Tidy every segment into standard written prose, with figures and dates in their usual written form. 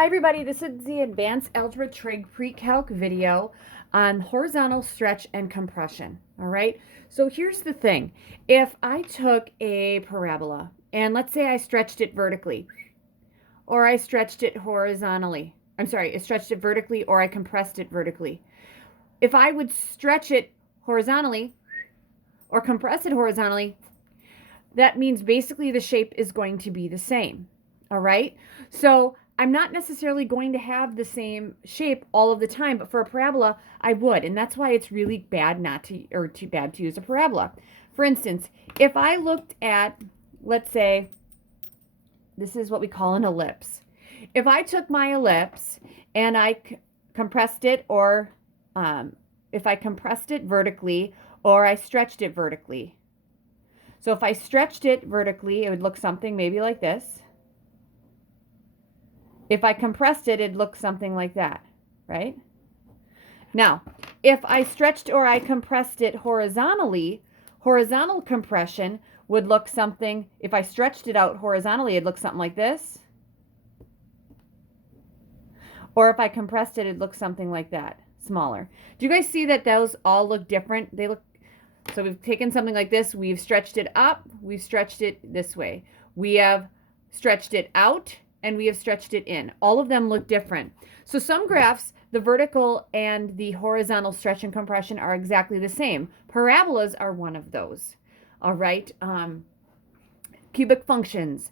Hi everybody, this is the Advanced Algebra Trig Pre-Calc video on horizontal stretch and compression. All right, so here's the thing. If I took a parabola and let's say I stretched it vertically or I stretched it horizontally, I stretched it vertically or I compressed it vertically. If I would stretch it horizontally or compress it horizontally, that means basically the shape is going to be the same. All right, so I'm not necessarily going to have the same shape all of the time, but for a parabola, I would. And that's why it's really bad too bad to use a parabola. For instance, if I looked at, let's say, this is what we call an ellipse. If I took my ellipse and I compressed it, or if I compressed it vertically, or I stretched it vertically. So if I stretched it vertically, it would look something maybe like this. If I compressed it, it'd look something like that, right? Now, if I stretched or I compressed it horizontally, horizontal compression would look something, if I stretched it out horizontally, it'd look something like this. Or if I compressed it, it'd look something like that, smaller. Do you guys see that those all look different? They look, so we've taken something like this, we've stretched it up, we've stretched it this way. We have stretched it out, and we have stretched it in. All of them look different. So some graphs, the vertical and the horizontal stretch and compression are exactly the same. Parabolas are one of those. All right. Cubic functions,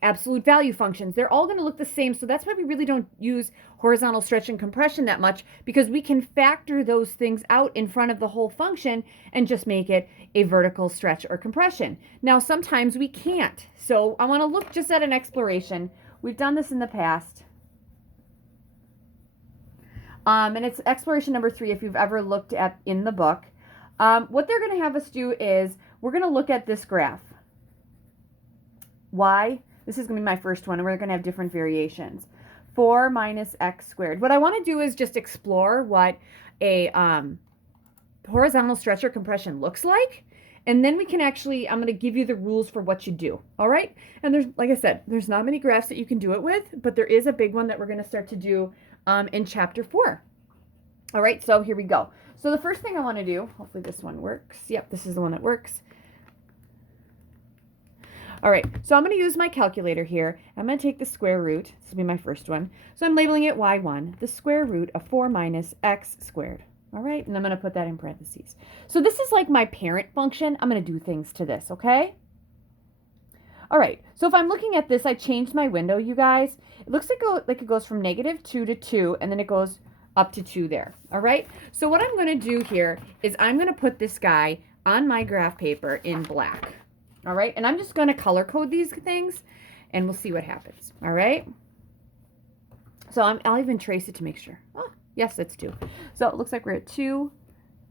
absolute value functions, they're all going to look the same. So that's why we really don't use horizontal stretch and compression that much, because we can factor those things out in front of the whole function and just make it a vertical stretch or compression. Now, sometimes we can't. So I want to look just at an exploration. We've done this in the past. And it's exploration number 3 if you've ever looked at in the book. What they're going to have us do is we're going to look at this graph. Y, this is going to be my first one, and we're going to have different variations. 4 minus x squared. What I want to do is just explore what a horizontal stretch or compression looks like. And then we can actually, I'm going to give you the rules for what you do. All right. And there's, like I said, there's not many graphs that you can do it with, but there is a big one that we're going to start to do in chapter 4. All right. So here we go. So the first thing I want to do, hopefully this one works. Yep, this is the one that works. All right, so I'm going to use my calculator here. I'm going to take the square root. This will be my first one. So I'm labeling it y1, the square root of 4 minus x squared. All right, and I'm going to put that in parentheses. So this is like my parent function. I'm going to do things to this, okay? All right, so if I'm looking at this, I changed my window, you guys. It looks like it goes from -2 to 2, and then it goes up to 2 there. All right, so what I'm going to do here is I'm going to put this guy on my graph paper in black. All right, and I'm just going to color code these things, and we'll see what happens. All right, so I'll even trace it to make sure. Oh, yes, that's 2. So it looks like we're at 2,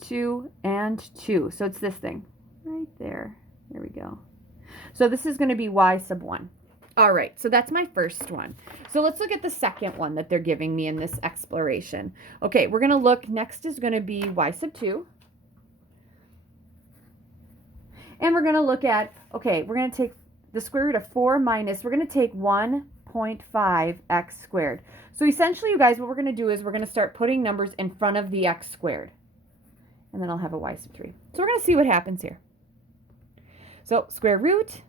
2, and 2. So it's this thing right there. There we go. So this is going to be y sub 1. All right, so that's my first one. So let's look at the second one that they're giving me in this exploration. Okay, we're going to look, next is going to be y sub 2. And we're going to look at, okay, we're going to take the square root of 4 minus, we're going to take 1.5 x squared. So essentially, you guys, what we're going to do is we're going to start putting numbers in front of the x squared. And then I'll have a y sub 3. So we're going to see what happens here. So square root,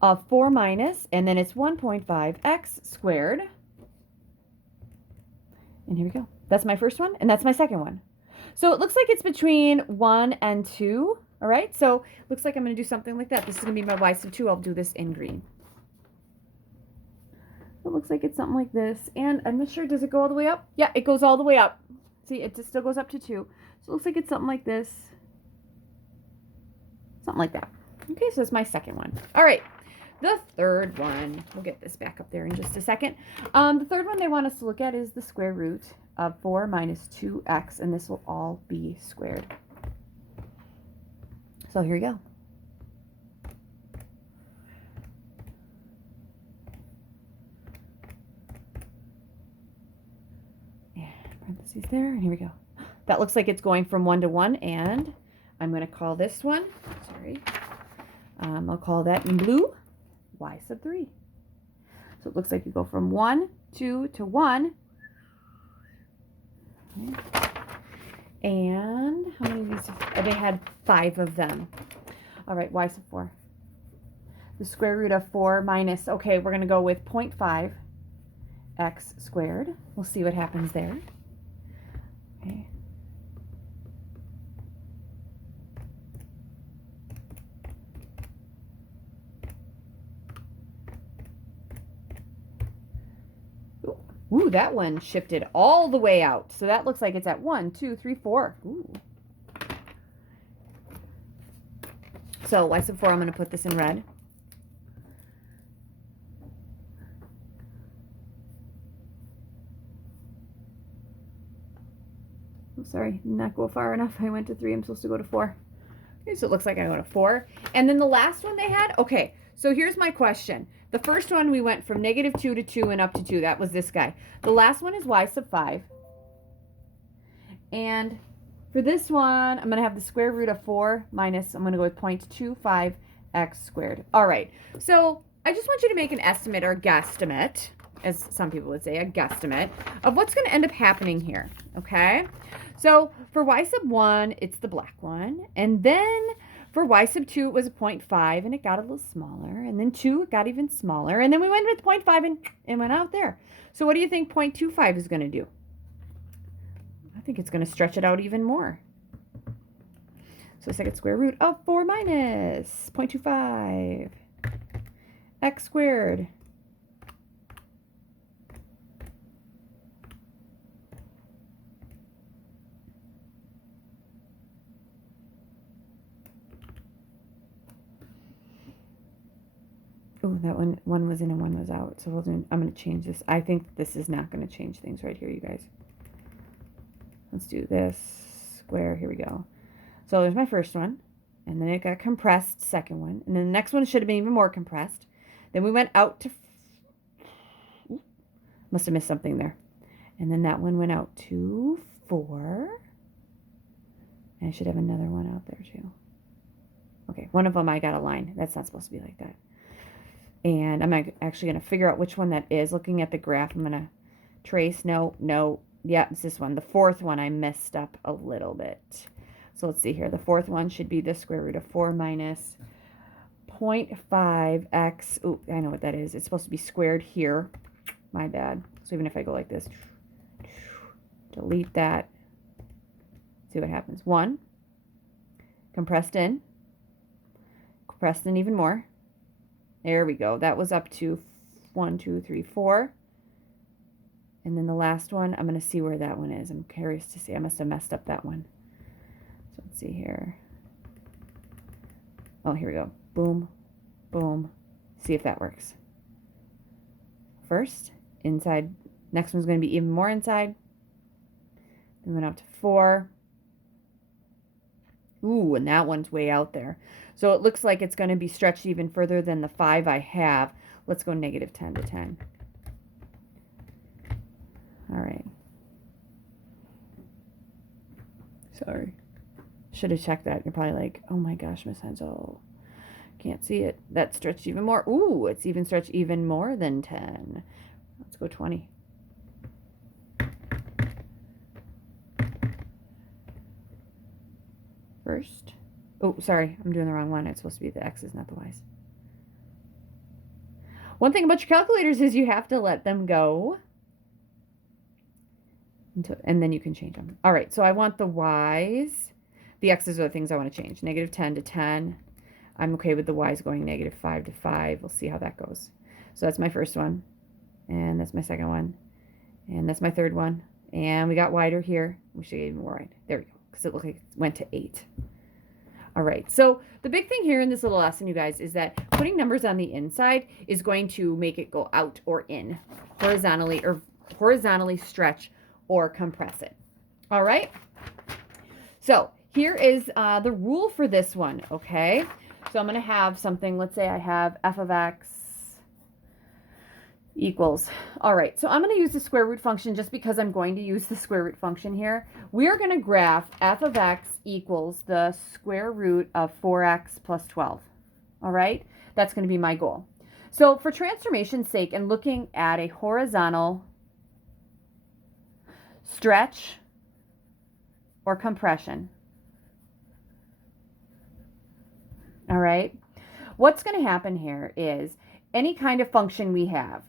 of 4 minus, and then it's 1.5 x squared. And here we go. That's my first one, and that's my second one. So it looks like it's between 1 and 2, all right? So it looks like I'm going to do something like that. This is going to be my y sub 2. I'll do this in green. It looks like it's something like this. And I'm not sure, does it go all the way up? Yeah, it goes all the way up. See, it just still goes up to 2. So it looks like it's something like this. Something like that. Okay, so that's my second one. All right, the third one. We'll get this back up there in just a second. The third one they want us to look at is the square root of 4 minus 2x, and this will all be squared. So here we go. And parentheses there, and here we go. That looks like it's going from 1 to 1, and I'm going to call this one, I'll call that in blue, y sub 3. So it looks like you go from 1, 2 to 1. Okay. And how many of these? They had 5 of them. All right, y sub 4. The square root of 4 minus, okay, we're going to go with 0.5 x squared. We'll see what happens there. Okay. Ooh, that one shifted all the way out. So that looks like it's at 1, 2, 3, 4. Ooh. So y sub 4, I'm going to put this in red. Oh, sorry, did not go far enough. I went to 3. I'm supposed to go to 4. Okay, so it looks like I go to 4. And then the last one they had, okay, so here's my question. The first one we went from -2 to 2 and up to 2. That was this guy. The last one is y sub 5. And for this one, I'm going to have the square root of 4 minus, I'm going to go with 0.25 x squared. All right, so I just want you to make an estimate or a guesstimate, as some people would say, a guesstimate, of what's going to end up happening here, okay? So for y sub 1, it's the black one, and then for y sub 2, it was a 0.5, and it got a little smaller, and then 2, it got even smaller, and then we went with 0.5, and it went out there. So what do you think 0.25 is going to do? I think it's going to stretch it out even more. So second square root of 4 minus 0.25 x squared. Oh, that one was in and one was out. So I'm going to change this. I think this is not going to change things right here, you guys. Let's do this square. Here we go. So there's my first one. And then it got compressed, second one. And then the next one should have been even more compressed. Then we went out to... Ooh, must have missed something there. And then that one went out to 4. And I should have another one out there too. Okay, one of them I got a line. That's not supposed to be like that. And I'm actually going to figure out which one that is. Looking at the graph, I'm going to trace. No. Yeah, it's this one. The fourth one I messed up a little bit. So let's see here. The fourth one should be the square root of 4 minus 0.5x. Ooh, I know what that is. It's supposed to be squared here. My bad. So even if I go like this, delete that. See what happens. 1. Compressed in even more. There we go. That was up to 1, 2, 3, 4. And then the last one, I'm going to see where that one is. I'm curious to see. I must have messed up that one. So let's see here. Oh, here we go. Boom, boom. See if that works. First, inside. Next one's going to be even more inside. Then went out to 4. Ooh, and that one's way out there. So it looks like it's going to be stretched even further than the 5 I have. Let's go -10 to 10. All right. Sorry. Should have checked that. You're probably like, oh my gosh, Miss Hensel. Can't see it. That stretched even more. Ooh, it's even stretched even more than 10. Let's go 20. First. Oh, sorry. I'm doing the wrong one. It's supposed to be the X's, not the Y's. One thing about your calculators is you have to let them go. And then you can change them. All right, so I want the Y's. The X's are the things I want to change. -10 to 10. I'm okay with the Y's going -5 to 5. We'll see how that goes. So that's my first one. And that's my second one. And that's my third one. And we got wider here. We should get even more wide. There we go. Because it looked like it went to 8. All right, so the big thing here in this little lesson, you guys, is that putting numbers on the inside is going to make it go out or in, horizontally stretch or compress it. All right, so here is the rule for this one, okay? So I'm going to have something, let's say I have f of x equals. All right, so I'm going to use the square root function just because I'm going to use the square root function here. We're going to graph f of x equals the square root of 4x plus 12. All right, that's going to be my goal. So for transformation's sake and looking at a horizontal stretch or compression, all right, what's going to happen here is any kind of function we have,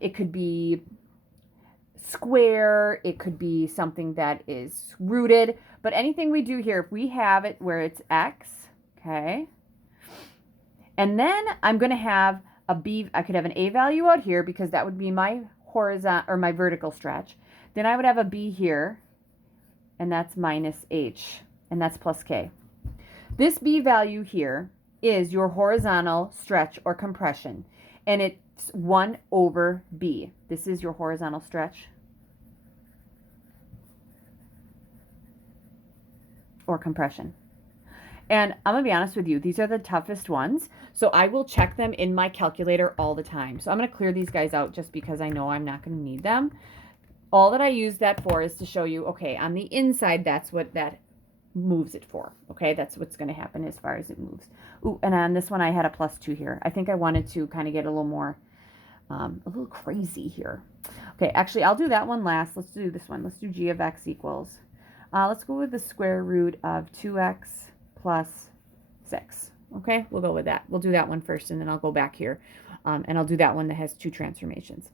it could be square, it could be something that is rooted, but anything we do here, if we have it where it's x, okay, and then I'm going to have a b, I could have an a value out here because that would be my horizontal or my vertical stretch. Then I would have a b here, and that's minus h, and that's plus k. This b value here is your horizontal stretch or compression, and it's 1 over b. This is your horizontal stretch or compression. And I'm going to be honest with you, these are the toughest ones, so I will check them in my calculator all the time. So I'm going to clear these guys out just because I know I'm not going to need them. All that I use that for is to show you, okay, on the inside, that's what that moves it for. Okay, that's what's going to happen as far as it moves. Ooh, and on this one, I had a +2 here. I think I wanted to kind of get a little more, a little crazy here. Okay, actually, I'll do that one last. Let's do this one. Let's do g of x equals. Let's go with the square root of 2x plus 6. Okay, we'll go with that. We'll do that one first, and then I'll go back here, and I'll do that one that has 2 transformations.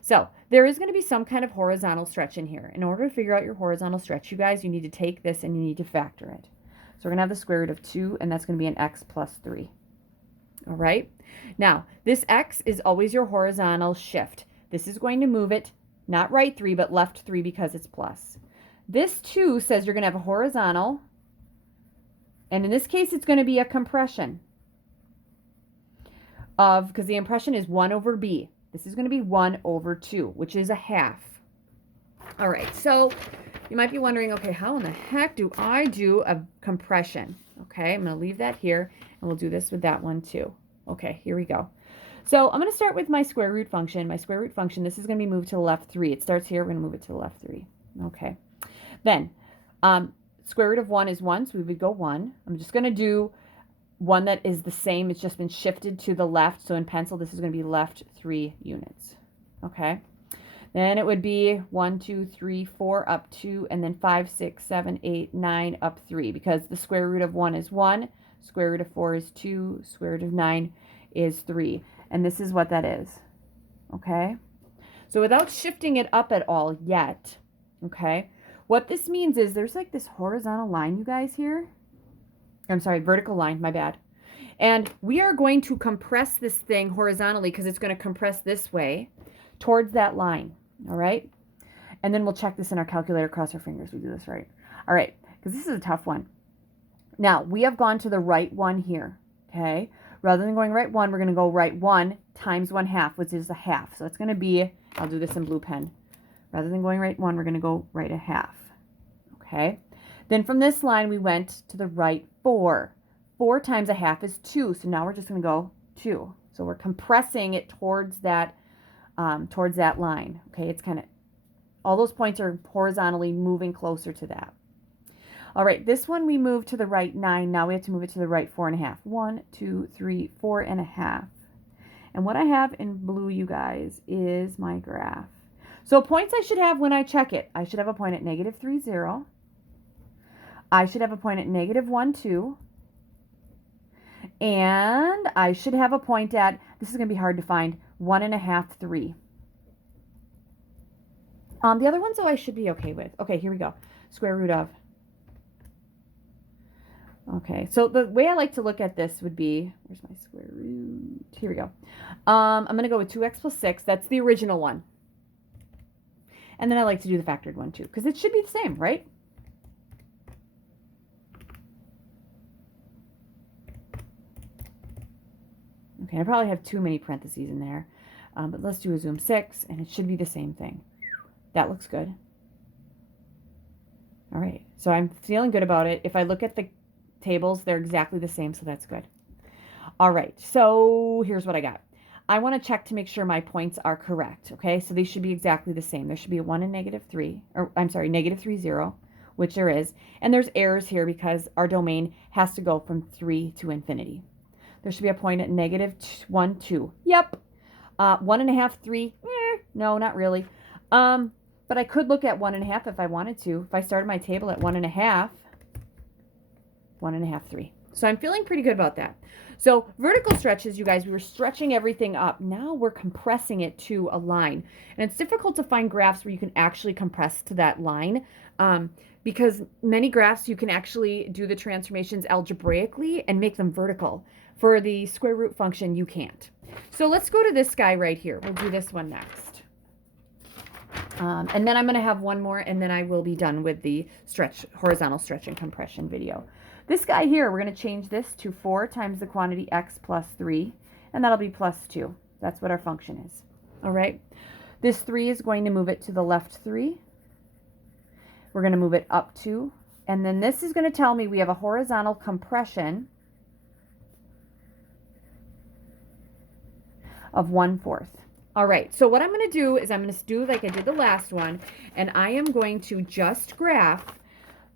So there is going to be some kind of horizontal stretch in here. In order to figure out your horizontal stretch, you guys, you need to take this and you need to factor it. So we're going to have the square root of 2, and that's going to be an x plus 3. All right. Now, this x is always your horizontal shift. This is going to move it, not right 3, but left 3 because it's plus. This 2 says you're going to have a horizontal, and in this case, it's going to be a compression of, because the impression is 1 over b. This is going to be 1 over 2, which is a half. All right, so you might be wondering, okay, how in the heck do I do a compression? Okay, I'm going to leave that here, and we'll do this with that one too. Okay, here we go. So I'm going to start with my square root function. My square root function, this is going to be moved to the left 3. It starts here. We're going to move it to the left 3. Okay. Then square root of 1 is 1, so we would go 1. I'm just going to do one that is the same. It's just been shifted to the left. So in pencil, this is going to be left 3 units. Okay. Then it would be 1, 2, 3, 4 up 2, and then 5, 6, 7, 8, 9 up 3, because the square root of 1 is 1, square root of 4 is 2, square root of 9 is 3. And this is what that is. Okay. So without shifting it up at all yet, okay, what this means is there's like this horizontal line, you guys, here. I'm sorry, vertical line, my bad. And we are going to compress this thing horizontally because it's going to compress this way towards that line. All right. And then we'll check this in our calculator, cross our fingers we do this right. All right, because this is a tough one. Now, we have gone to the right one here. Okay. Rather than going right 1, we're going to go right 1 times 1/2, which is a half. So it's going to be, I'll do this in blue pen. Rather than going right 1, we're going to go right 1/2. Okay. Then from this line, we went to the right 4. 4 times 1/2 is 2. So now we're just going to go 2. So we're compressing it towards that line. Okay. It's kind of, all those points are horizontally moving closer to that. All right. This one we moved to the right 9. Now we have to move it to the right 4.5. 1, 2, 3, 4.5. And what I have in blue, you guys, is my graph. So points I should have when I check it. I should have a point at -3, 0. I should have a point at -1, 2. And I should have a point at, this is going to be hard to find, 1.5, 3. The other ones, though, I should be okay with. Okay, here we go. Square root of. Okay, so the way I like to look at this would be, where's my square root? Here we go. I'm going to go with 2x plus 6. That's the original one. And then I like to do the factored one too, because it should be the same, right? Okay, I probably have too many parentheses in there, but let's do a zoom 6, and it should be the same thing. That looks good. All right, so I'm feeling good about it. If I look at the tables, they're exactly the same, so that's good. All right, so here's what I got. I want to check to make sure my points are correct, okay? So they should be exactly the same. There should be a 1 and -3, or I'm sorry, -3, 0, which there is. And there's errors here because our domain has to go from 3 to infinity. There should be a point at negative 1, 2. Yep. 1.5, 3. No, not really. But I could look at 1.5 if I wanted to. If I started my table at 1.5, 1.5, 3. So I'm feeling pretty good about that. So vertical stretches, you guys, we were stretching everything up. Now we're compressing it to a line. And it's difficult to find graphs where you can actually compress to that line because many graphs you can actually do the transformations algebraically and make them vertical. For the square root function, you can't. So let's go to this guy right here. We'll do this one next. And then I'm going to have one more, and then I will be done with the horizontal stretch and compression video. This guy here, we're going to change this to 4 times the quantity x plus 3, and that'll be plus 2. That's what our function is. All right. This 3 is going to move it to the left 3. We're going to move it up 2. And then this is going to tell me we have a horizontal compression of 1/4. All right. So what I'm going to do is I'm going to do like I did the last one, and I am going to just graph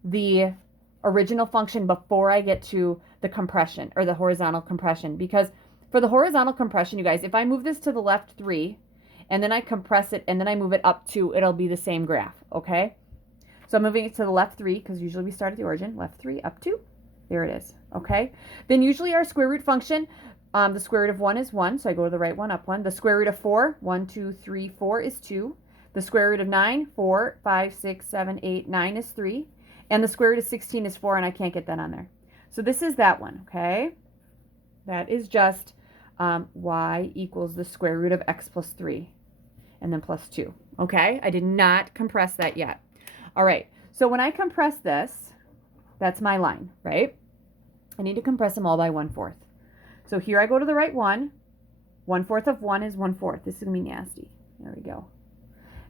the original function before I get to the compression or the horizontal compression, because for the horizontal compression, you guys, if I move this to the left 3 and then I compress it and then I move it up 2, it'll be the same graph. Okay. So I'm moving it to the left 3 because usually we start at the origin, left 3 up 2. There it is. Okay. Then usually our square root function, the square root of 1 is 1. So I go to the right one, up 1. The square root of 4, 1, 2, 3, 4 is 2. The square root of 9, 4, 5, 6, 7, 8, 9 is 3. And the square root of 16 is 4, and I can't get that on there. So this is that one, okay? That is just y equals the square root of x plus 3, and then plus 2, okay? I did not compress that yet. All right, so when I compress this, that's my line, right? I need to compress them all by 1/4. So here I go to the right one. 1/4 of 1 is 1/4. This is going to be nasty. There we go.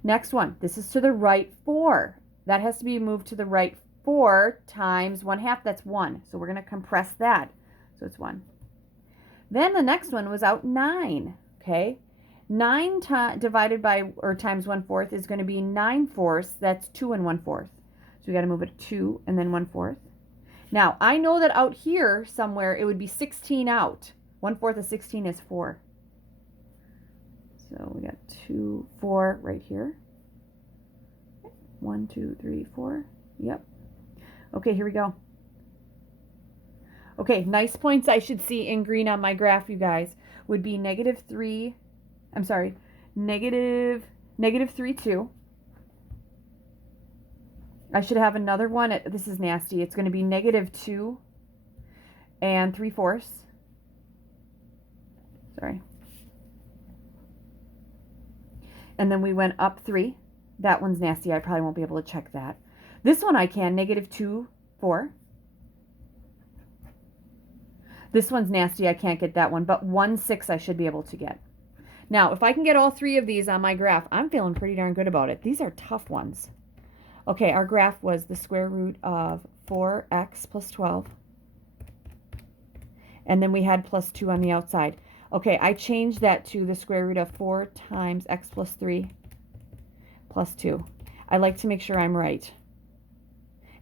Next one, this is to the right 4. That has to be moved to the right 4 times 1/2, that's 1. So we're going to compress that. So it's 1. Then the next one was out 9, okay? 9 divided by or times 1/4 is going to be 9/4. That's 2 and 1/4. So we got to move it 2 and then 1/4. Now, I know that out here somewhere it would be 16 out. 1/4 of 16 is 4. So we got 2, 4 right here. 1, 2, 3, 4. Yep. Okay, here we go. Okay, nice points I should see in green on my graph, you guys, would be negative 3, 3, 2. I should have another one. This is nasty. It's going to be negative 2 and 3/4. Sorry. And then we went up 3. That one's nasty. I probably won't be able to check that. This one I can, negative 2, 4. This one's nasty. I can't get that one, but 1/6 I should be able to get. Now, if I can get all 3 of these on my graph, I'm feeling pretty darn good about it. These are tough ones. Okay, our graph was the square root of 4x plus 12. And then we had plus 2 on the outside. Okay, I changed that to the square root of 4 times x plus 3 plus 2. I like to make sure I'm right.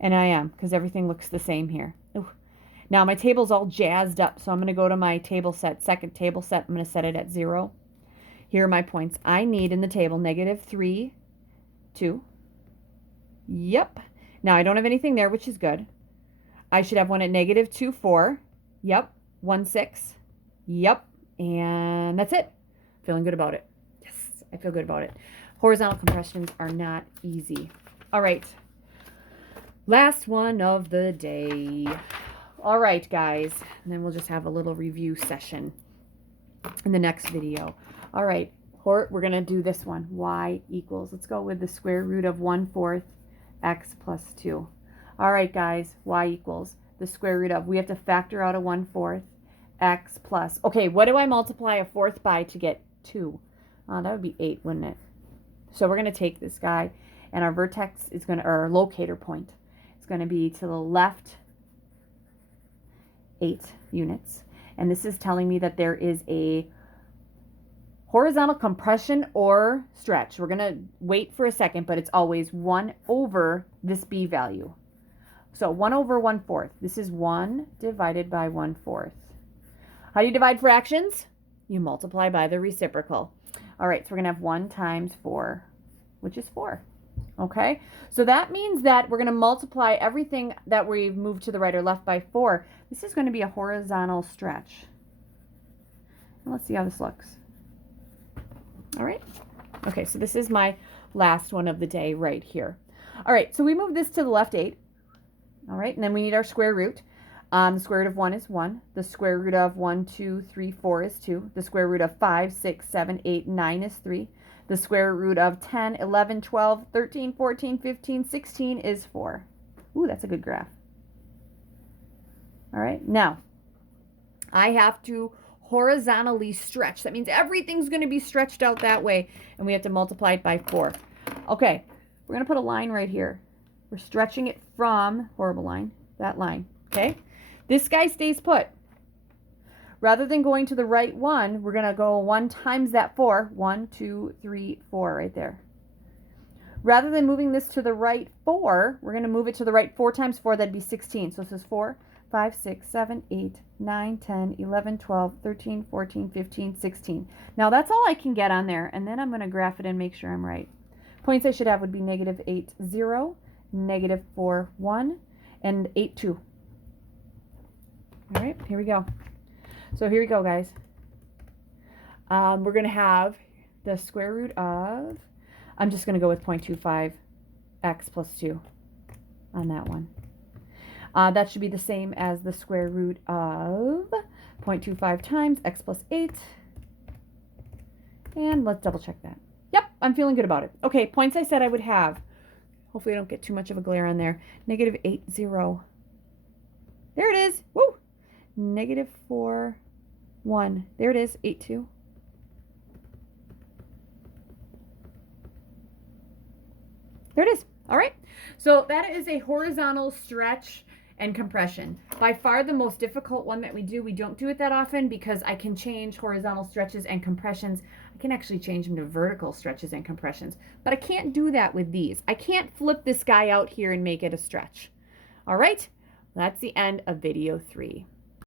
And I am, because everything looks the same here. Ooh. Now, my table's all jazzed up, so I'm going to go to my table set, second table set. I'm going to set it at 0. Here are my points. I need in the table negative 3, 2. Yep. Now, I don't have anything there, which is good. I should have one at negative 2, 4. Yep. 1/6. Yep. And that's it. Feeling good about it. Yes, I feel good about it. Horizontal compressions are not easy. All right. Last one of the day. All right, guys. And then we'll just have a little review session in the next video. All right. We're going to do this one. Y equals, let's go with the square root of 1/4 x plus 2. All right, guys. Y equals the square root of, we have to factor out a 1/4 x plus, okay, what do I multiply a 4th by to get 2? That would be 8, wouldn't it? So we're going to take this guy, and our vertex is going to, or our locator point, is going to be to the left 8 units. And this is telling me that there is a horizontal compression or stretch. We're going to wait for a second, but it's always 1 over this b value. So 1 over 1/4. This is 1 divided by 1/4. How do you divide fractions? You multiply by the reciprocal. All right, so we're going to have 1 times 4, which is 4. Okay, so that means that we're going to multiply everything that we've moved to the right or left by 4. This is going to be a horizontal stretch. And let's see how this looks. All right. Okay, so this is my last one of the day right here. All right, so we move this to the left 8. All right, and then we need our square root. The square root of 1 is 1. The square root of 1, 2, 3, 4 is 2. The square root of 5, 6, 7, 8, 9 is 3. The square root of 10, 11, 12, 13, 14, 15, 16 is 4. Ooh, that's a good graph. All right, now I have to horizontally stretch. That means everything's going to be stretched out that way, and we have to multiply it by 4. Okay, we're going to put a line right here. We're stretching it from, horrible line, that line, okay? This guy stays put. Rather than going to the right one, we're going to go 1 times that 4. 1, 2, 3, 4 right there. Rather than moving this to the right 4, we're going to move it to the right 4 times 4. That'd be 16. So this is 4, 5, 6, 7, 8, 9, 10, 11, 12, 13, 14, 15, 16. Now that's all I can get on there. And then I'm going to graph it and make sure I'm right. Points I should have would be negative 8, 0, negative 4, 1, and 8, 2. All right, here we go. So here we go, guys. We're going to have the square root of, I'm just going to go with 0.25 x plus 2 on that one. That should be the same as the square root of 0.25 times x plus 8. And let's double check that. Yep, I'm feeling good about it. Okay, points I said I would have. Hopefully I don't get too much of a glare on there. Negative 8, 0. There it is. Woo! Negative 4, 1. There it is, 8, 2. There it is. All right. So that is a horizontal stretch and compression. By far the most difficult one that we do. We don't do it that often because I can change horizontal stretches and compressions. I can actually change them to vertical stretches and compressions. But I can't do that with these. I can't flip this guy out here and make it a stretch. All right. That's the end of video 3.